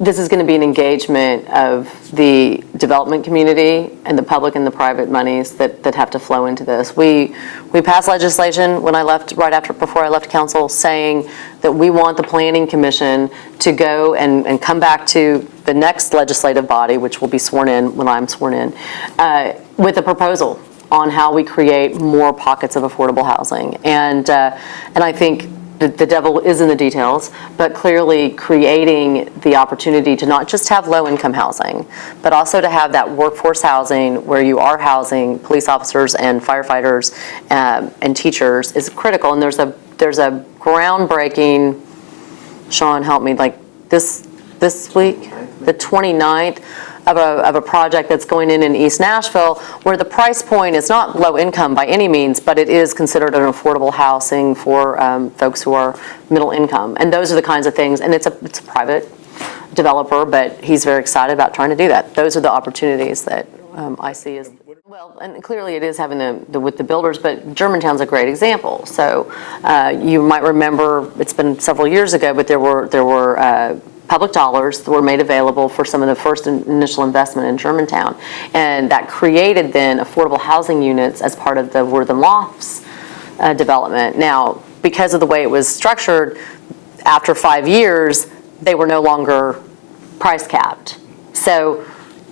This is going to be an engagement of the development community and the public and the private monies that have to flow into this. We passed legislation when I left, before I left council, saying that we want the Planning Commission to go and come back to the next legislative body, which will be sworn in when I'm sworn in, with a proposal on how we create more pockets of affordable housing. And I think the devil is in the details, but clearly creating the opportunity to not just have low-income housing, but also to have that workforce housing where you are housing police officers and firefighters and teachers is critical. And there's a groundbreaking, Sean, help me, like this week, the 29th, of a project that's going in East Nashville, where the price point is not low income by any means, but it is considered an affordable housing for folks who are middle income. And those are the kinds of things, and it's a private developer, but he's very excited about trying to do that. Those are the opportunities that I see as well, and clearly it is having with the builders, but Germantown's a great example. So you might remember, it's been several years ago, but there were public dollars that were made available for some of the first initial investment in Germantown. And that created then affordable housing units as part of the Wortham Lofts development. Now, because of the way it was structured, after 5 years, they were no longer price capped. So,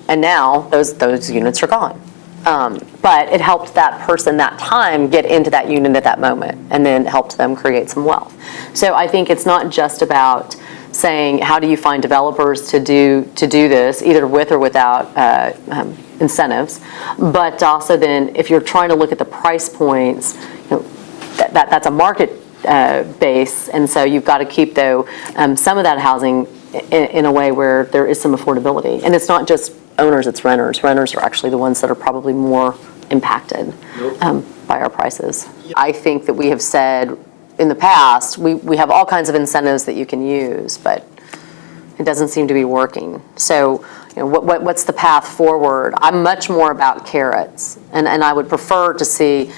and now those units are gone. But it helped that person that time get into that unit at that moment, and then helped them create some wealth. So I think it's not just about saying how do you find developers to do this, either with or without incentives, but also then if you're trying to look at the price points, that's a market base, and so you've got to keep though some of that housing in a way where there is some affordability, and it's not just owners, it's renters. Renters are actually the ones that are probably more impacted by our prices. I think that we have said in the past, we have all kinds of incentives that you can use, but it doesn't seem to be working. So, what's the path forward? I'm much more about carrots, and I would prefer to see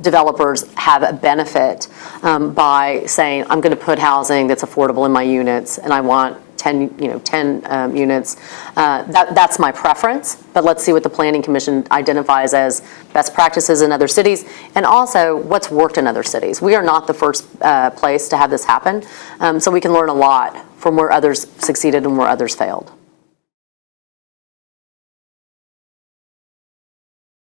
developers have a benefit by saying, I'm going to put housing that's affordable in my units, and I want 10 units. That's my preference, but let's see what the Planning Commission identifies as best practices in other cities, and also what's worked in other cities. We are not the first place to have this happen, so we can learn a lot from where others succeeded and where others failed.